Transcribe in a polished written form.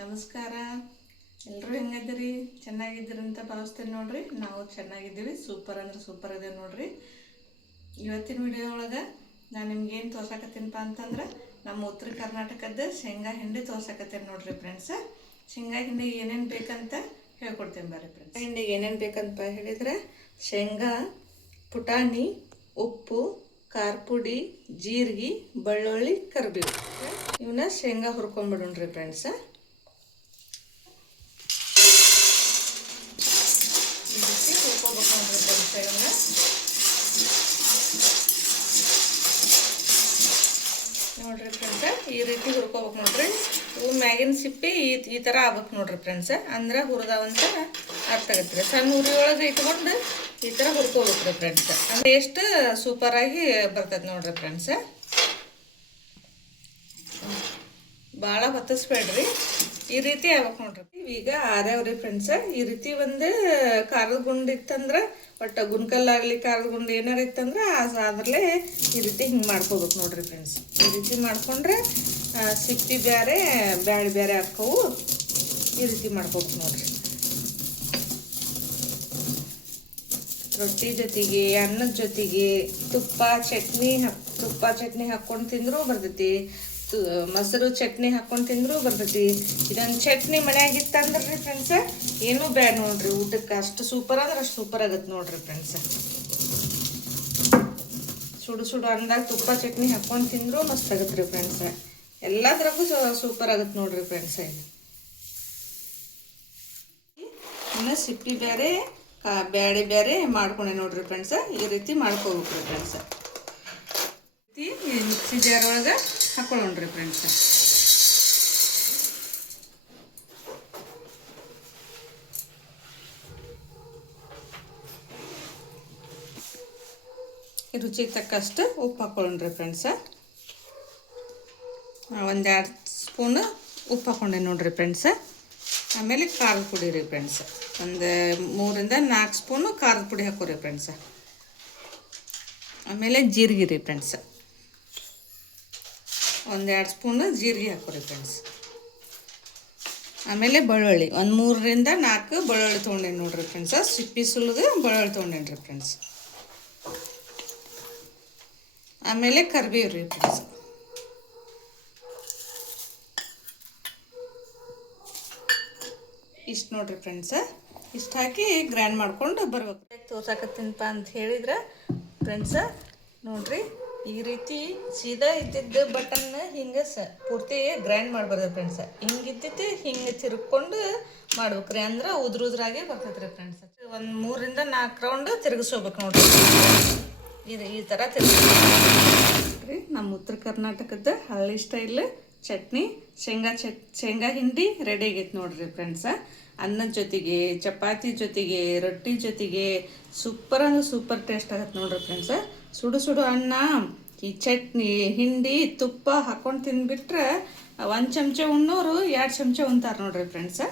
ನಮಸ್ಕಾರ. ಎಲ್ಲರೂ ಹೆಂಗದಿರಿ? ಚೆನ್ನಾಗಿದ್ದೀರಿ ಅಂತ ಭಾವಿಸ್ತೇನೆ ನೋಡ್ರಿ. ನಾವು ಚೆನ್ನಾಗಿದ್ದೀವಿ. ಸೂಪರ್ ಅಂದ್ರೆ ಸೂಪರ್ ಇದೆ ನೋಡ್ರಿ. ಇವತ್ತಿನ ವಿಡಿಯೋ ಒಳಗೆ ನಾನು ನಿಮ್ಗೇನು ತೋರ್ಸಕತ್ತೀನಪ್ಪ ಅಂತಂದ್ರೆ ನಮ್ಮ ಉತ್ತರ ಕರ್ನಾಟಕದ ಶೇಂಗಾ ಹಿಂಡಿ ತೋರ್ಸಕತ್ತೇನೆ ನೋಡ್ರಿ ಫ್ರೆಂಡ್ಸ್. ಶೇಂಗಾ ಹಿಂಡಿ ಏನೇನು ಬೇಕಂತ ಹೇಳ್ಕೊಡ್ತೇನೆ ಬರ್ರಿ ಫ್ರೆಂಡ್ಸ್. ಹಿಂಡಿಗೆ ಏನೇನು ಬೇಕಂತ ಹೇಳಿದ್ರೆ ಶೇಂಗಾ, ಪುಟಾಣಿ, ಉಪ್ಪು, ಖಾರ ಪುಡಿ, ಜೀರಿಗೆ, ಬೆಳ್ಳುಳ್ಳಿ, ಕರಿಬೇವು. ಇವನ್ನ ಶೇಂಗಾ ಹುರ್ಕೊಂಡ್ಬಿಡೋಣ್ರಿ ಫ್ರೆಂಡ್ಸ್. ಈ ರೀತಿ ಹುರ್ಕೋಬೇಕು ನೋಡ್ರಿ ಫ್ರೆಂಡ್ಸ್. ಇವನ್ನ ನೋಡ್ರಿ ಫ್ರೆಂಡ್ಸ್, ಈ ರೀತಿ ಹುರ್ಕೋಬೇಕು ನೋಡ್ರಿ. ಇವು ಮ್ಯಾಗಿನ ಸಿಪ್ಪಿ ಈ ಥರ ಆಗ್ಬೇಕು ನೋಡ್ರಿ ಫ್ರೆಂಡ್ಸ್. ಅಂದ್ರೆ ಹುರಿದವಂತ ಅರ್ಥ ಆಗತ್ತೆ. ಸಣ್ಣ ಉರಿ ಒಳಗೆ ಇಟ್ಕೊಂಡು ಈ ಥರ ಹುರ್ಕೋಬೇಕ್ರಿ ಫ್ರೆಂಡ್ಸ್. ಅಂದ್ರೆ ಎಷ್ಟು ಸೂಪರಾಗಿ ಬರ್ತದೆ ನೋಡ್ರಿ ಫ್ರೆಂಡ್ಸ್. ಭಾಳ ಹೊತ್ತಿಸ್ಬೇಡ್ರಿ, ಈ ರೀತಿ ಆಗ್ಬೇಕು ನೋಡ್ರಿ. ಈಗ ಆರ್ಯಾವ್ರಿ ಫ್ರೆಂಡ್ಸ್. ಈ ರೀತಿ ಒಂದು ಖಾರದ ಗುಂಡು ಇತ್ತಂದ್ರೆ, ಒಟ್ಟು ಗುಂಡ್ಕಲ್ಲಾಗಲಿ ಖಾರದ ಗುಂಡು ಏನಾರು ಇತ್ತಂದ್ರೆ ಅದ್ರಲ್ಲೇ ಈ ರೀತಿ ಹಿಂಗೆ ಮಾಡ್ಕೋಬೇಕು ನೋಡ್ರಿ ಫ್ರೆಂಡ್ಸ್. ಈ ರೀತಿ ಮಾಡ್ಕೊಂಡ್ರೆ ಸಿಪ್ಪಿ ಬೇರೆ ಬ್ಯಾಳೆ ಬೇರೆ ಹಾಕವು. ಈ ರೀತಿ ಮಾಡ್ಕೋಬೇಕು ನೋಡ್ರಿ. ರೊಟ್ಟಿ ಜೊತೆಗೆ, ಅನ್ನದ ಜೊತೆಗೆ, ತುಪ್ಪ ಚಟ್ನಿ ಹಾಕ್ಕೊಂಡು ತಿಂದರೂ ಬರ್ತೈತಿ. ಮೊಸರು ಚಟ್ನಿ ಹಾಕ್ಕೊಂಡು ತಿಂದರೂ ಬರ್ತೈತಿ. ಇದೊಂದು ಚಟ್ನಿ ಮನ್ಯಾಗಿತ್ತಂದ್ರೆ ರೀ ಫ್ರೆಂಡ್ಸ್ ಏನೂ ಬೇಡ ನೋಡ್ರಿ ಊಟಕ್ಕೆ. ಅಷ್ಟು ಸೂಪರ್ ಅಂದ್ರೆ ಅಷ್ಟು ಸೂಪರ್ ಆಗತ್ತೆ ನೋಡ್ರಿ ಫ್ರೆಂಡ್ಸ್. ಸುಡು ಅಂದಾಗ ತುಪ್ಪ ಚಟ್ನಿ ಹಾಕ್ಕೊಂಡು ತಿಂದರೂ ಮಸ್ತ್ ಆಗತ್ತೆ ರೀ ಫ್ರೆಂಡ್ಸ್. ಎಲ್ಲದ್ರಾಗೂ ಸೂಪರ್ ಆಗತ್ತೆ ನೋಡ್ರಿ ಫ್ರೆಂಡ್ಸ್. ಇನ್ನು ಸಿಪ್ಪಿ ಬೇರೆ ಬ್ಯಾಳೆ ಬೇರೆ ಮಾಡ್ಕೊಂಡೆ ನೋಡ್ರಿ ಫ್ರೆಂಡ್ಸ್. ಈ ರೀತಿ ಮಾಡ್ಕೋಬೇಕ್ರಿ ಫ್ರೆಂಡ್ಸ್. ಈ ಮಿಕ್ಸಿ ಜಾರ್ ಒಳಗೆ ಹಾಕೊಳ್ಳೋಣ್ರಿ ಫ್ರೆಂಡ್ಸ್. ರುಚಿಗೆ ತಕ್ಕಷ್ಟು ಉಪ್ಪು ಹಾಕೊಳ್ಳೋಣ್ರಿ ಫ್ರೆಂಡ್ಸ್. 1-2 ಸ್ಪೂನ್ ಉಪ್ಪು ಹಾಕೊಂಡೆ ನೋಡ್ರಿ ಫ್ರೆಂಡ್ಸ್. ಆಮೇಲೆ ಖಾರದ ಪುಡಿ ರೀ ಫ್ರೆಂಡ್ಸ್. ಒಂದು 3-4 ಸ್ಪೂನು ಖಾರದ ಪುಡಿ ಹಾಕೋರಿ ಫ್ರೆಂಡ್ಸ್. ಆಮೇಲೆ ಜೀರಿಗೆ ರೀ ಫ್ರೆಂಡ್ಸ್. 1-2 ಸ್ಪೂನ್ ಜೀರಿಗೆ ಹಾಕೋರಿ ಫ್ರೆಂಡ್ಸ್. ಆಮೇಲೆ ಬೆಳ್ಳುಳ್ಳಿ 3-4 ಬೆಳ್ಳುಳ್ಳಿ ತೊಗೊಂಡೇನಿ ನೋಡ್ರಿ ಫ್ರೆಂಡ್ಸ್. ಸಿಪ್ಪಿ ಸುಲಿದು ಬೆಳ್ಳುಳ್ಳಿ ತೊಗೊಂಡೇನಿ ರೀ ಫ್ರೆಂಡ್ಸ್. ಆಮೇಲೆ ಕರಿಬೇವು ರೀ ಫ್ರೆಂಡ್ಸ್. ಇಷ್ಟು ನೋಡ್ರಿ ಫ್ರೆಂಡ್ಸ್. ಇಷ್ಟು ಹಾಕಿ ಗ್ರೈಂಡ್ ಮಾಡ್ಕೊಂಡು ಬರ್ಬೇಕು. ತೋರ್ಸಾಕತ್ತೀನಪ್ಪ ಅಂತ ಹೇಳಿದ್ರೆ ಫ್ರೆಂಡ್ಸ್ ನೋಡ್ರಿ, ಈ ರೀತಿ ಸೀದಾ ಇದ್ದಿದ್ದು ಬಟನ್ ಹಿಂಗೆ ಪೂರ್ತಿ ಗ್ರೈಂಡ್ ಮಾಡಬಾರ್ದು ಫ್ರೆಂಡ್ಸ್. ಹಿಂಗಿದ್ದಿದ್ದು ಹಿಂಗೆ ತಿರ್ಕೊಂಡು ಮಾಡ್ಬೇಕ್ರಿ. ಅಂದ್ರೆ ಉದ್ರಾಗೆ ಬರ್ತೈತೆ ರೀ ಫ್ರೆಂಡ್ಸ್. ಒಂದು 3-4 ರೌಂಡ್ ತಿರುಗಿಸ್ಕೋಬೇಕು ನೋಡ್ರಿ. ಈ ಥರ ತಿರುಗಿಸ್ರಿ. ನಮ್ಮ ಉತ್ತರ ಕರ್ನಾಟಕದ ಹಳ್ಳಿ ಸ್ಟೈಲ್ ಚಟ್ನಿ ಶೇಂಗಾ ಹಿಂಡಿ ರೆಡಿ ಆಗೈತೆ ನೋಡ್ರಿ ಫ್ರೆಂಡ್ಸ್. ಅನ್ನದ ಜೊತೆಗೆ, ಚಪಾತಿ ಜೊತೆಗೆ, ರೊಟ್ಟಿ ಜೊತೆಗೆ ಸೂಪರ್ ಅಂದ್ರೆ ಸೂಪರ್ ಟೇಸ್ಟ್ ಆಗತ್ತೆ ನೋಡ್ರಿ ಫ್ರೆಂಡ್ಸ್. ಸುಡು ಅನ್ನ, ಈ ಚಟ್ನಿ, ಹಿಂಡಿ, ತುಪ್ಪ ಹಾಕ್ಕೊಂಡು ತಿಂದ್ಬಿಟ್ರೆ 1 ಚಮಚ ಉಣ್ಣೋರು 2 ಚಮಚ ಉಣ್ತಾರೆ ನೋಡ್ರಿ ಫ್ರೆಂಡ್ಸ್.